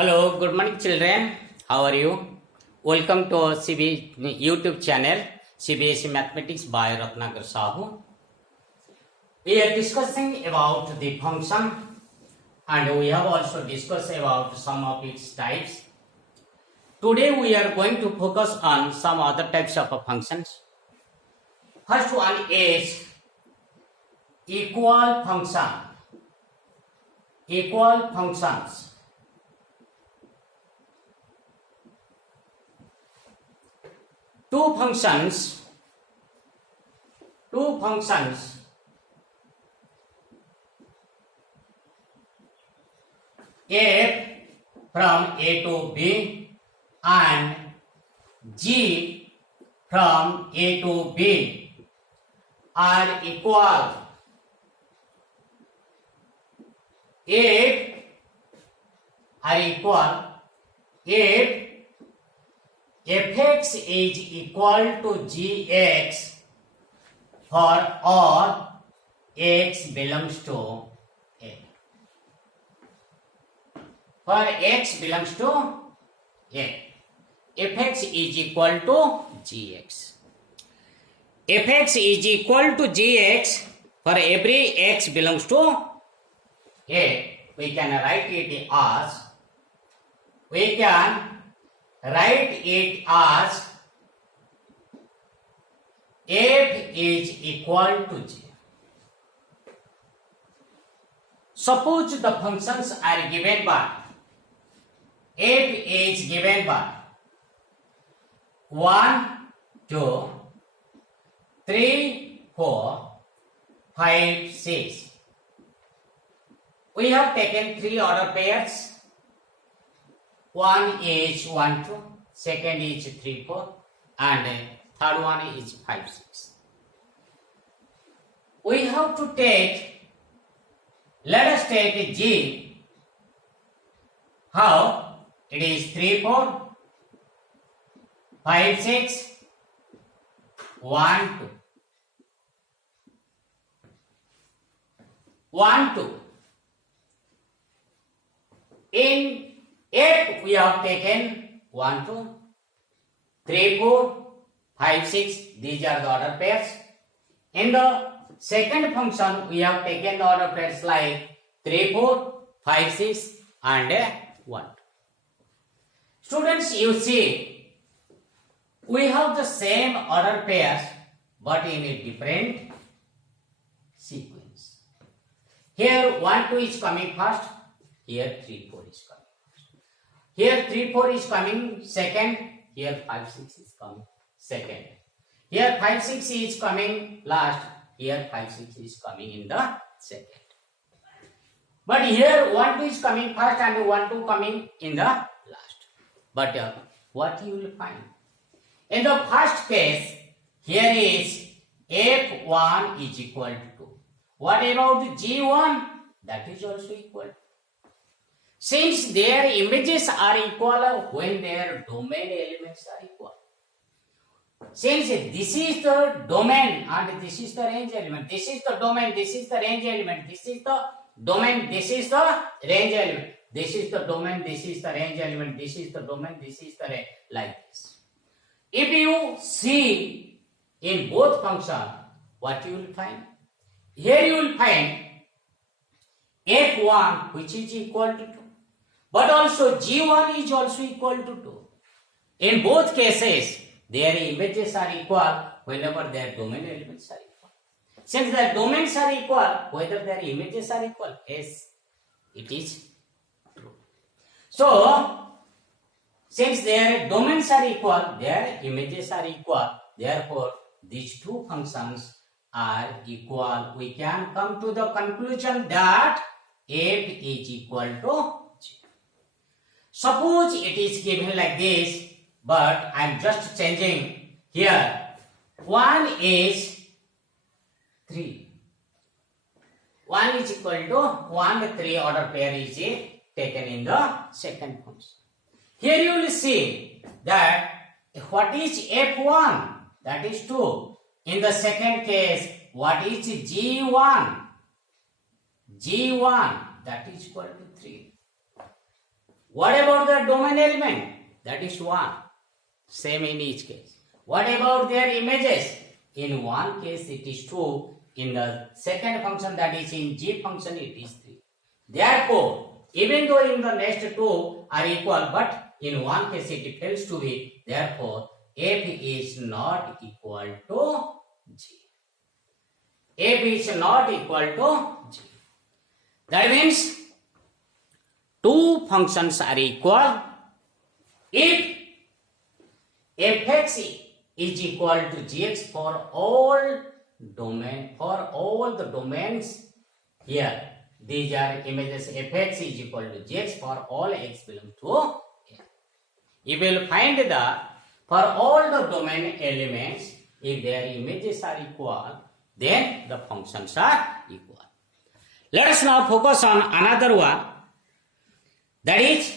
Hello, good morning children. How are you? Welcome to our YouTube channel CBSE Mathematics by Ratnagar Sahu. We are discussing about the function and we have also discussed about some of its types. Today we are going to focus on some other types of functions. First one is equal function. Equal functions. Two functions f from a to b and g from a to b are equal if fx is equal to gx for all x belongs to a. For x belongs to a, fx is equal to gx. Fx is equal to gx for every x belongs to a. We can write it as f is equal to g. Suppose the functions are given by f is given by 1, 2, 3, 4, 5, 6. We have taken three order pairs. One is 1, 2, second is 3, 4, and third one is 5, 6. We have to take, let us take G. How? It is 3, 4, 5, 6, 1, 2. 1, 2. In F we have taken 1, 2, 3, 4, 5, 6. These are the order pairs. In the second function, we have taken the order pairs like 3, 4, 5, 6 and 1. Students, you see, we have the same order pairs but in a different sequence. Here 1, 2 is coming first. Here 3, 4 is coming. Here 3, 4 is coming second. Here 5, 6 is coming second. Here 5, 6 is coming last. Here 5, 6 is coming in the second. But here 1, 2 is coming first and 1, 2 coming in the last. But what you will find? In the first case, here is f1 is equal to 2. What about g1? That is also equal. Since their images are equal when their domain elements are equal. Since this is the domain and this is the range element, this is the domain, this is the range element, this is the domain, this is the range element, this is the domain, this is the range element, this is the domain, this is the range, like this. If you see in both functions, what you will find? Here you will find f1 which is equal to 2. But also G1 is also equal to 2. In both cases, their images are equal whenever their domain elements are equal. Since their domains are equal, whether their images are equal, yes, it is true. So, since their domains are equal, their images are equal. Therefore, these two functions are equal. We can come to the conclusion that f is equal to g. Suppose it is given like this, but I am just changing here. 1 is 3. 1 is equal to 1, 3 order pair is taken in the second function. Here you will see that what is f1? That is 2. In the second case, what is g1? G1, that is equal to 3. What about the domain element? That is 1. Same in each case. What about their images? In one case it is 2. In the second function, that is in G function, it is 3. Therefore, even though in the next 2 are equal, but in one case it fails to be. Therefore, F is not equal to G. F is not equal to G. That means two functions are equal if fx is equal to gx for all the domains here. These are images. Fx is equal to gx for all x belongs to F. You will find that for all the domain elements, if their images are equal, then the functions are equal. Let us now focus on another one. That is,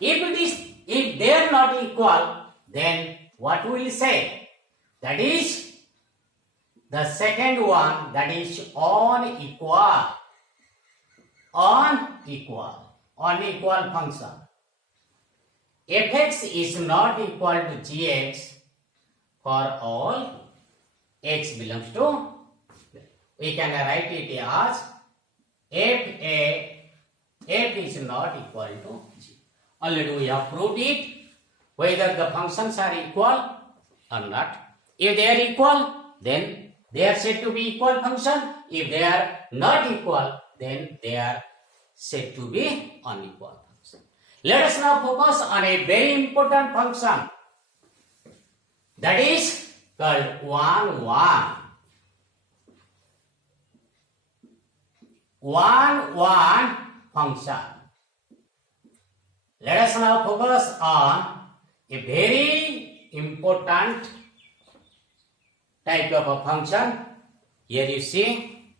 if they are not equal, then what we will say? That is the second one, that is unequal function. Fx is not equal to gx for all x belongs to. We can write it as f is not equal to g. Already we have proved it, whether the functions are equal or not. If they are equal, then they are said to be equal function. If they are not equal, then they are said to be unequal function. Let us now focus on a very important function, that is called 1, 1. 1, 1 function. Let us now focus on a very important type of a function. Here you see,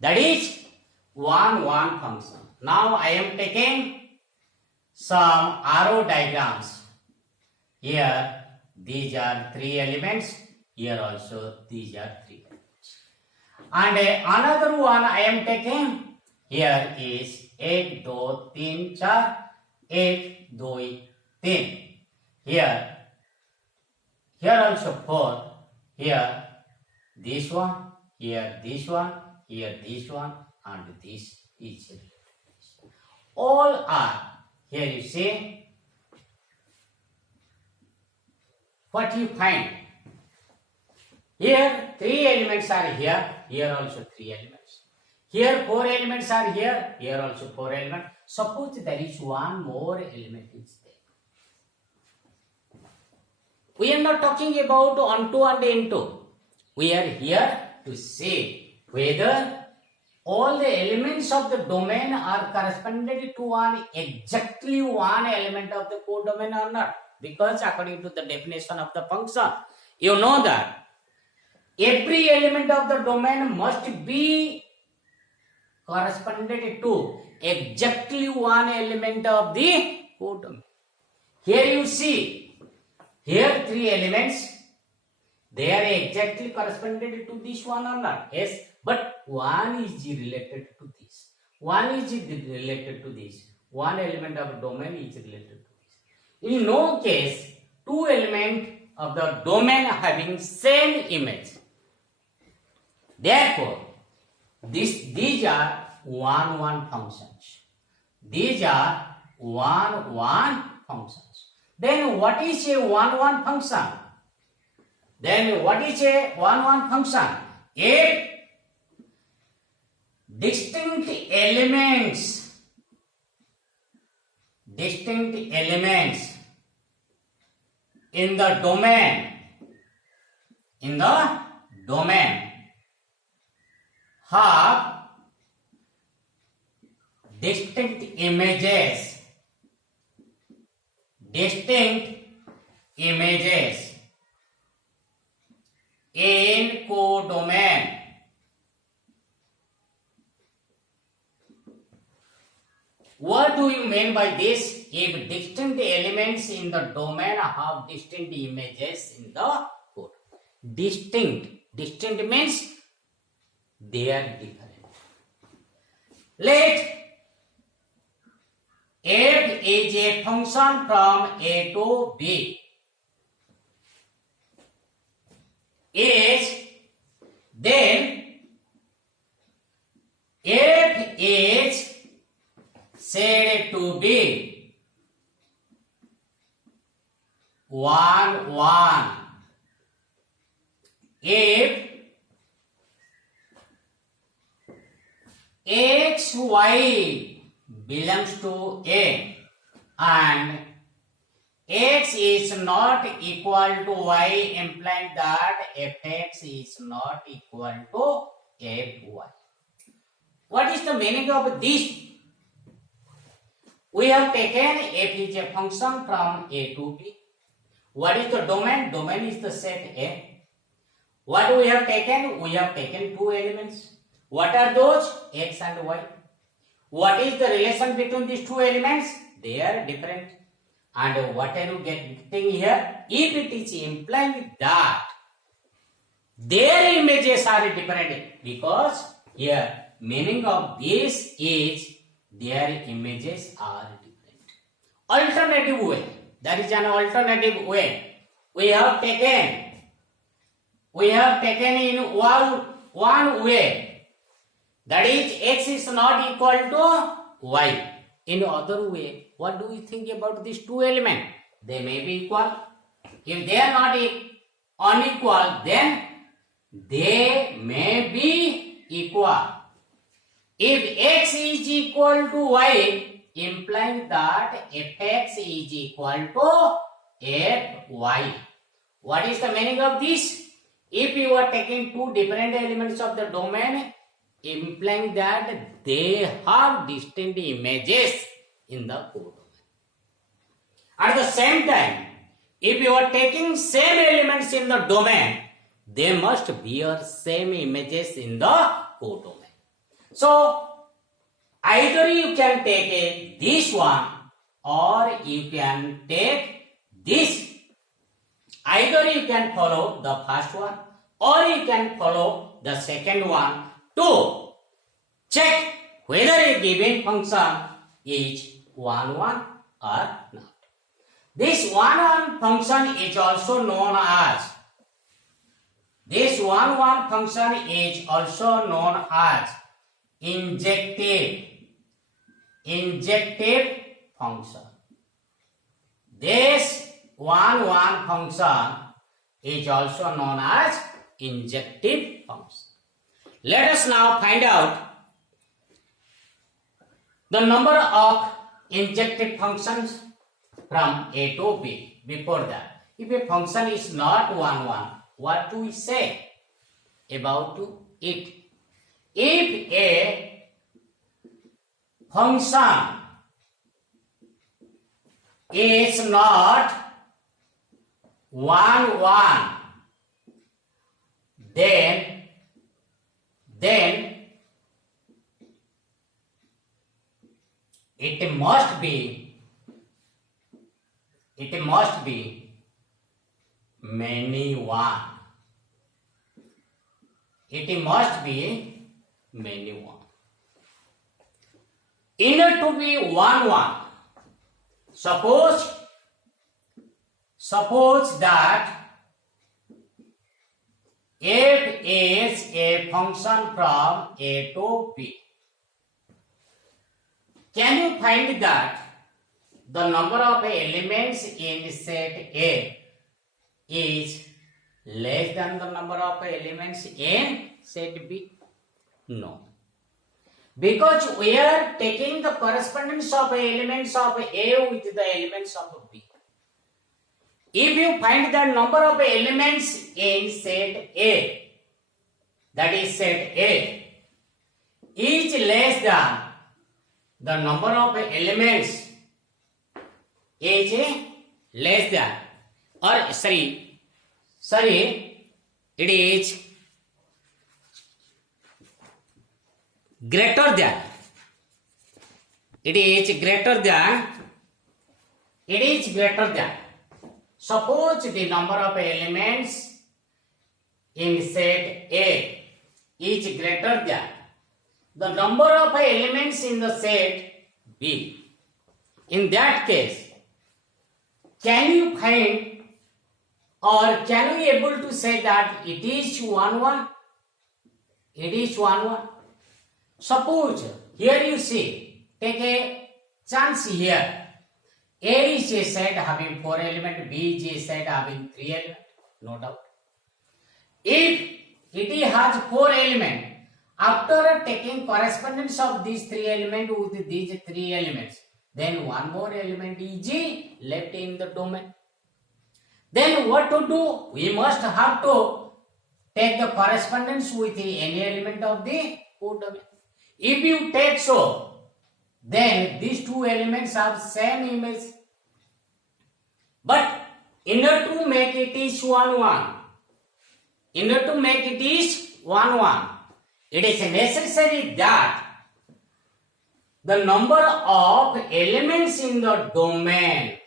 that is 1, 1 function. Now I am taking some arrow diagrams. Here these are 3 elements. Here also these are 3 elements. And another one I am taking. Here is 1, 2, 3, 4. 1, 2, 3. Here also 4. Here this one. Here this one. Here this one. And this is all are. Here you see, what you find? Here 3 elements are here. Here also 3 elements. Here 4 elements are here. Here also 4 elements. Suppose there is one more element is there. We are not talking about onto and into. We are here to say whether all the elements of the domain are corresponding to exactly one element of the codomain or not. Because according to the definition of the function, you know that every element of the domain must be corresponding to exactly one element of the codomain. Here you see, here 3 elements, they are exactly corresponding to this one or not? Yes, but one is related to this. One is related to this. One element of domain is related to this. In no case, 2 elements of the domain having same image. Therefore, these are 1, 1 functions. These are 1, 1 functions. Then what is a 1, 1 function? Then what is a 1, 1 function? If distinct elements in the domain have distinct images in codomain. What do you mean by this? If distinct elements in the domain have distinct images in the code. Distinct means they are different. Let f is a function from A to B is, then f is said to be 1 1 if x y belongs to A and x is not equal to y, implying that fx is not equal to fy. What is the meaning of this? We have taken f is a function from A to B. What is the domain? Domain is the set A. What we have taken? We have taken two elements. What are those? X and y. What is the relation between these two elements? They are different. And what are you getting here? If it is implying that their images are different, because here meaning of this is their images are different. Alternative way. That is an alternative way. We have taken in one way. That is, x is not equal to y. In other way, what do we think about these two elements? They may be equal. If they are not unequal, then they may be equal. If x is equal to y, implying that fx is equal to fy. What is the meaning of this? If you are taking two different elements of the domain, implying that they have distinct images in the codomain. At the same time, if you are taking same elements in the domain, they must bear same images in the codomain. So, either you can take this one or you can take this. Either you can follow the first one or you can follow the second one to check whether a given function is 1 1 or not. This 1 1 function is also known as injective function. This 1 1 function is also known as injective function. Let us now find out the number of injective functions from A to B. Before that, if a function is not 1 1, what do we say about it? If a function is not 1 1, then it must be many one. It must be many one. In order to be 1 1, suppose that f is a function from A to B. Can you find that the number of elements in set A is less than the number of elements in set B? No. Because we are taking the correspondence of elements of A with the elements of B. If you find the number of elements in set A, that is set A, is less than the number of elements is less than, or sorry, it is greater than. It is greater than. Suppose the number of elements in set A is greater than the number of elements in the set B. In that case, can you find or can we able to say that it is 1 1? It is 1 1. Suppose here you see, take a chance here. A is a set having 4 elements, B is a set having 3 elements, no doubt. If it has 4 elements, after taking correspondence of these 3 elements with these 3 elements, then one more element is left in the domain. Then what to do? We must have to take the correspondence with any element of the codomain. If you take so, then these two elements have same image. But in order to make it is 1 1, in order to make it is 1 1, it is necessary that the number of elements in the domain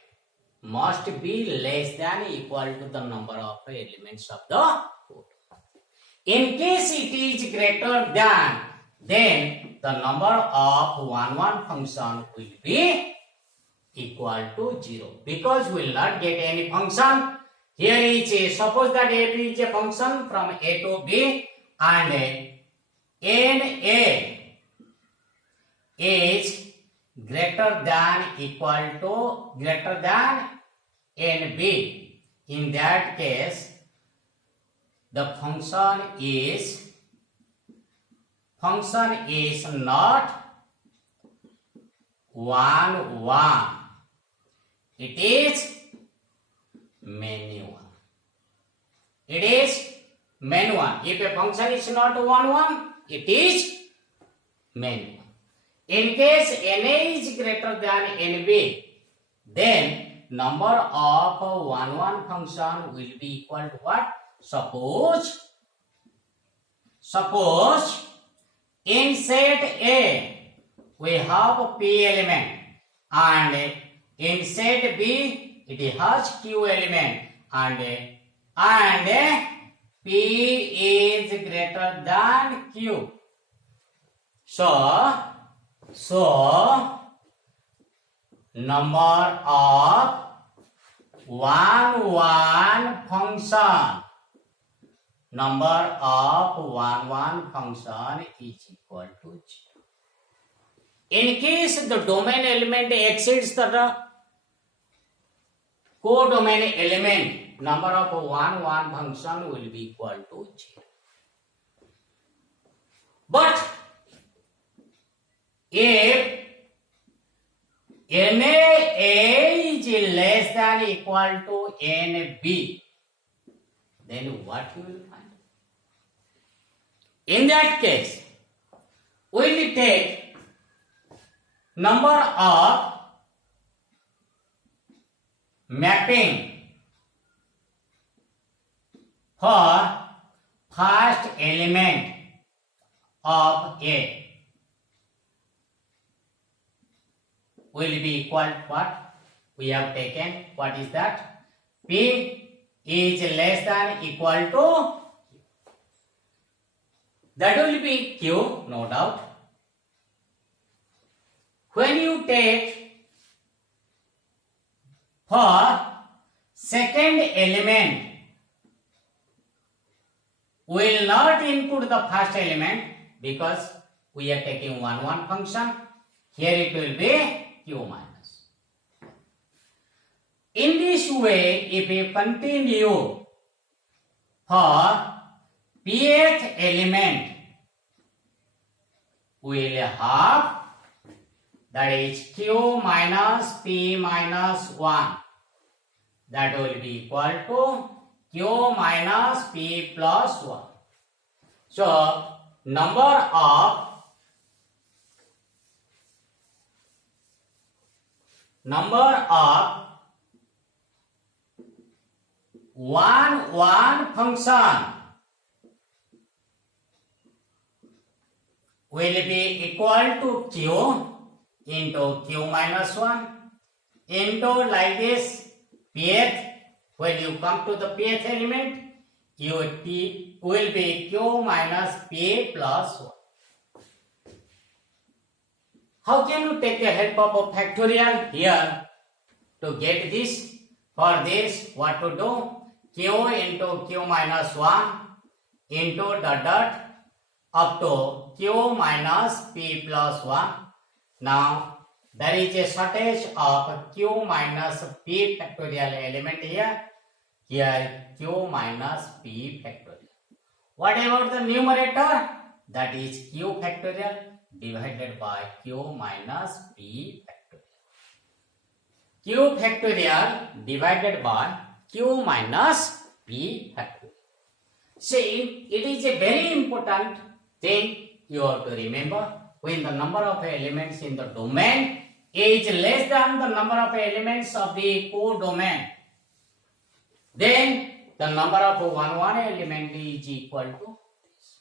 must be less than equal to the number of elements of the code. In case it is greater than, then the number of 1 1 function will be equal to 0, because we will not get any function. Here is a, suppose that f is a function from a to b and na is greater than equal to greater than nb. In that case, the function is not 1 1. It is many one. It is many one. If a function is not 1 1, it is many one. In case na is greater than nb, then number of 1 1 function will be equal to what? Suppose in set A we have p element, and in set B it has q element, and p is greater than q. So number of 1 1 function, number of 1 1 function is equal to 0. In case the domain element exceeds the codomain element, number of 1 1 function will be equal to 0. But if na is less than equal to nb, then what you will find? In that case, we will take number of mapping for first element of A will be equal to what? We have taken, what is that? P is less than equal to, that will be Q, no doubt. When you take for second element, we will not input the first element because we are taking 1 1 function. Here it will be q minus. In this way, if we continue for pth element, we will have, that is q minus p minus 1. That will be equal to q minus p plus 1. So, number of 1 1 function will be equal to q into q minus 1 into like this pth. When you come to the pth element, p will be q minus p plus 1. How can you take the help of a factorial here to get this? For this, what to do? Q into Q minus 1 into the dot up to Q minus P plus 1. Now, there is a shortage of Q minus P factorial element here. Here, Q minus P factorial. What about the numerator? That is Q factorial divided by Q minus P factorial. Q factorial divided by Q minus P factorial. See, it is a very important thing you have to remember. When the number of elements in the domain is less than the number of elements of the codomain, then the number of one element is equal to this.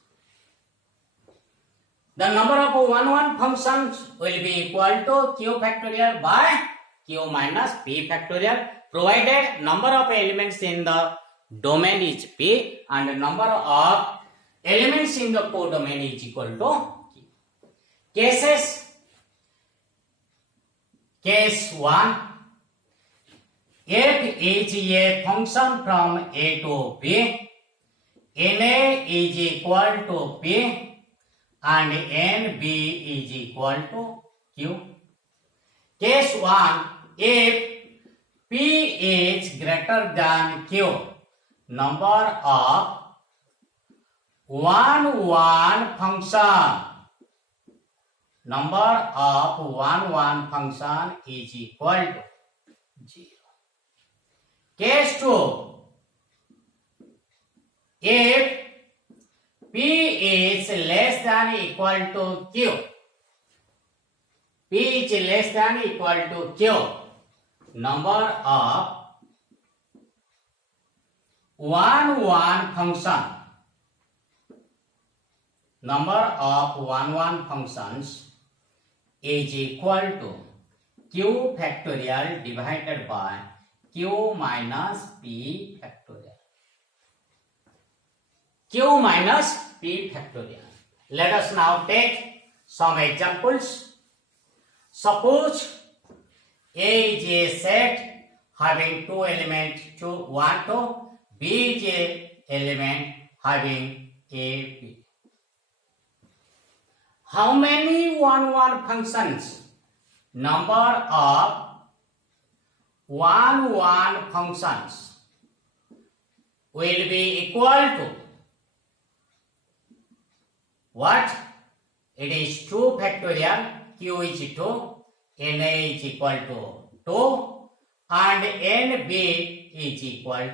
The number of one functions will be equal to Q factorial by Q minus P factorial, provided number of elements in the domain is P and number of elements in the codomain is equal to Q. Cases. Case 1. F is a function from A to B. Na is equal to P and Nb is equal to Q. Case 1. If P is greater than Q, number of one function, number of one function is equal to 0. Case 2. If P is less than equal to Q, P is less than equal to Q, number of one function, number of one functions is equal to Q factorial divided by Q minus P factorial. Q minus P factorial. Let us now take some examples. Suppose A is a set having two elements 1, 2. B is a element having A, B. How many one functions? Number of one functions will be equal to what? It is 2 factorial. Q is 2. Na is equal to 2 and Nb is equal